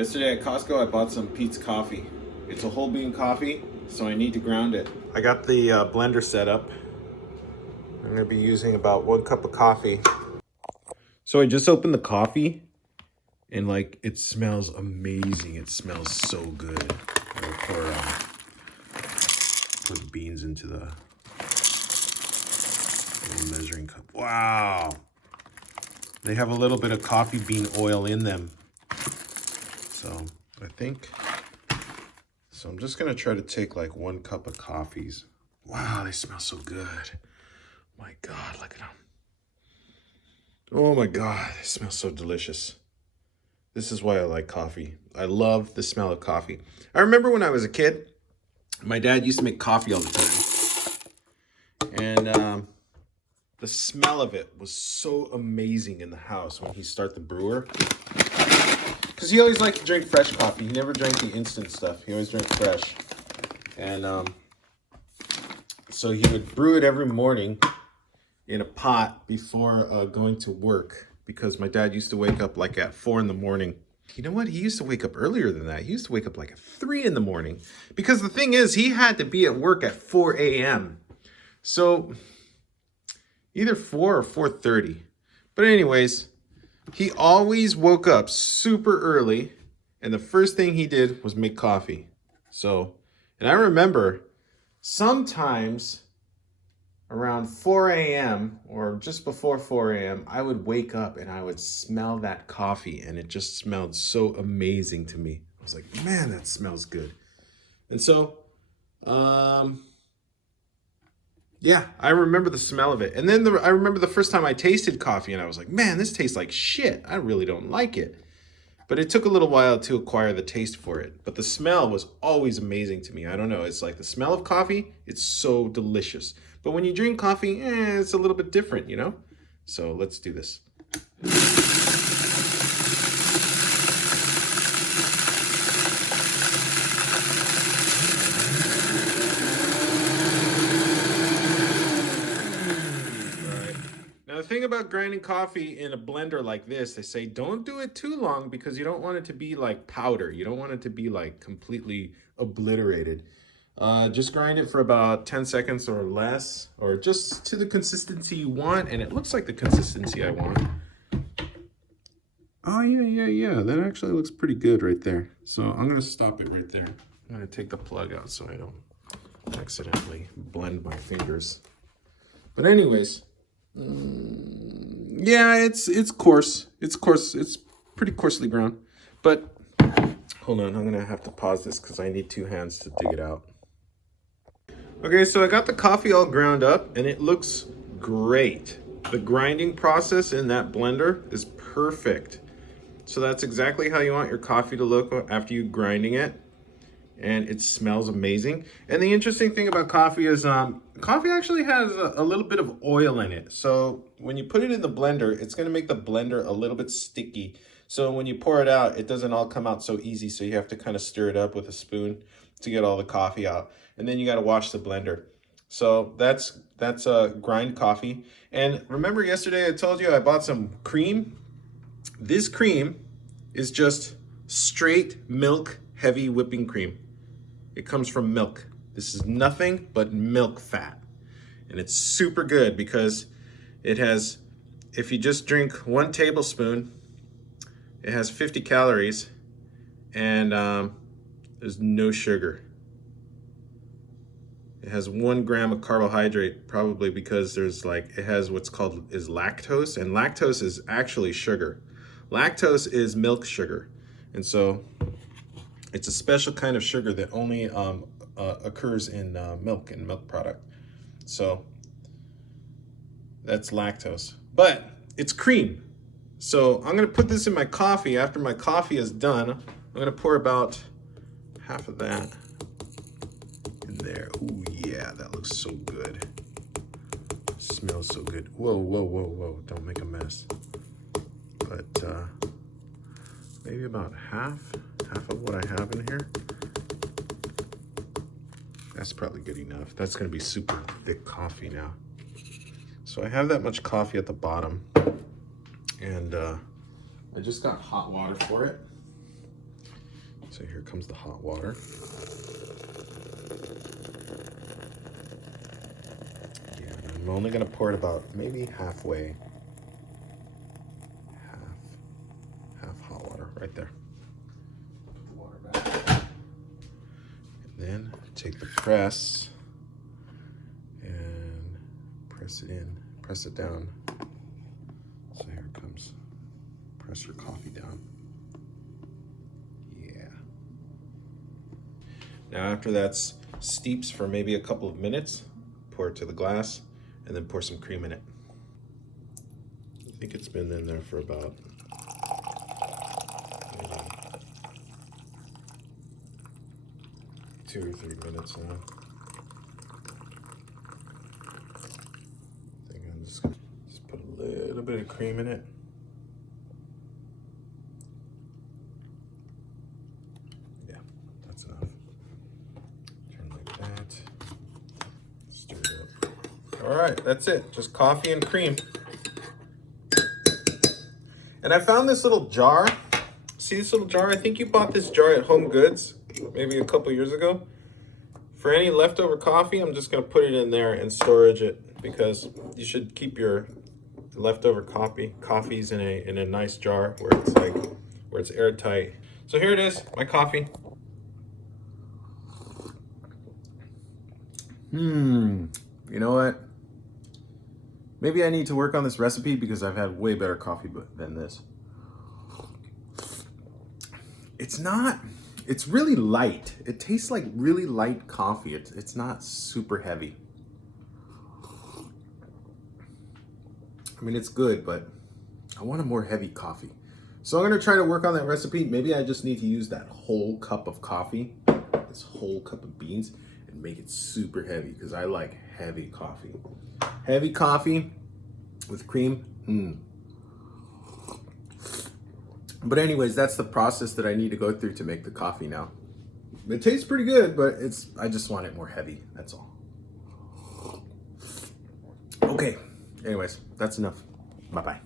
Yesterday at Costco, I bought some Peet's coffee. It's a whole bean coffee, so I need to ground it. I got the blender set up. I'm gonna be using about 1 cup of coffee. So I just opened the coffee, and like, it smells amazing. It smells so good. I'm gonna put the beans into the little measuring cup. Wow. They have a little bit of coffee bean oil in them. So I think, so I'm just gonna try to take like 1 cup of coffees. Wow, they smell so good. My God, look at them. Oh my God, they smell so delicious. This is why I like coffee. I love the smell of coffee. I remember when I was a kid, my dad used to make coffee all the time. And the smell of it was so amazing in the house when he started the brewer. Because he always liked to drink fresh coffee. He never drank the instant stuff. He always drank fresh. And so he would brew it every morning in a pot before going to work. Because my dad used to wake up like at 4 in the morning. You know what? He used to wake up earlier than that. He used to wake up like at 3 in the morning. Because the thing is, he had to be at work at 4 a.m. So either 4 or 4:30. But anyways, he always woke up super early, and the first thing he did was make coffee. So, and I remember sometimes around 4 a.m. or just before 4 a.m., I would wake up and I would smell that coffee, and it just smelled so amazing to me. I was like, man, that smells good. And so, yeah, I remember the smell of it. And then I remember the first time I tasted coffee and I was like, man, this tastes like shit. I really don't like it. But it took a little while to acquire the taste for it. But the smell was always amazing to me. I don't know. It's like the smell of coffee. It's so delicious. But when you drink coffee, it's a little bit different, you know? So let's do this. The thing about grinding coffee in a blender like this, they say don't do it too long because you don't want it to be like powder. You don't want it to be like completely obliterated. Just grind it for about 10 seconds or less, or just to the consistency you want. And it looks like the consistency I want. Oh, yeah. That actually looks pretty good right there. So I'm going to stop it right there. I'm going to take the plug out so I don't accidentally blend my fingers. But anyways, yeah, it's coarse. It's coarse. It's pretty coarsely ground. But hold on, I'm gonna have to pause this because I need 2 hands to dig it out. Okay, so I got the coffee all ground up and it looks great. The grinding process in that blender is perfect. So that's exactly how you want your coffee to look after you grinding it. And it smells amazing. And the interesting thing about coffee is coffee actually has a little bit of oil in it. So when you put it in the blender, it's gonna make the blender a little bit sticky. So when you pour it out, it doesn't all come out so easy. So you have to kind of stir it up with a spoon to get all the coffee out. And then you gotta wash the blender. So that's grind coffee. And remember yesterday I told you I bought some cream? This cream is just straight milk heavy whipping cream. It comes from milk. This is nothing but milk fat. And it's super good because it has, if you just drink 1 tablespoon, it has 50 calories and there's no sugar. It has 1 gram of carbohydrate, probably because there's like, it has what's called is lactose, and lactose is actually sugar. Lactose is milk sugar. And so it's a special kind of sugar that only occurs in milk and milk product. So that's lactose, but it's cream. So I'm gonna put this in my coffee. After my coffee is done, I'm gonna pour about half of that in there. Ooh, yeah, that looks so good. Smells so good. Whoa, don't make a mess. But maybe about half of what I have in here. That's probably good enough. That's gonna be super thick coffee now. So I have that much coffee at the bottom, and I just got hot water for it. So here comes the hot water. Yeah, I'm only gonna pour it about maybe halfway. Half hot water right there. Put the water back. And then take the press and press it in, press it down. So here it comes. Press your coffee down. Yeah. Now after that's steeps for maybe a couple of minutes, pour it to the glass and then pour some cream in it. I think it's been in there for about maybe 2 or 3 minutes now. I think I'm just gonna put a little bit of cream in it. Yeah, that's enough. Turn like that. Stir it up. All right, that's it. Just coffee and cream. And I found this little jar. See this little jar? I think you bought this jar at Home Goods maybe a couple years ago. For any leftover coffee, I'm just gonna put it in there and storage it, because you should keep your leftover coffees in a nice jar where it's airtight. So here it is, my coffee. You know what? Maybe I need to work on this recipe because I've had way better coffee than this. It's really light. It tastes like really light coffee. It's not super heavy. I mean, it's good, but I want a more heavy coffee. So I'm gonna try to work on that recipe. Maybe I just need to use that whole cup of coffee, this whole cup of beans, and make it super heavy, because I like heavy coffee. Heavy coffee with cream. But anyways, that's the process that I need to go through to make the coffee now. It tastes pretty good, but I just want it more heavy, that's all. Okay, anyways, that's enough. Bye-bye.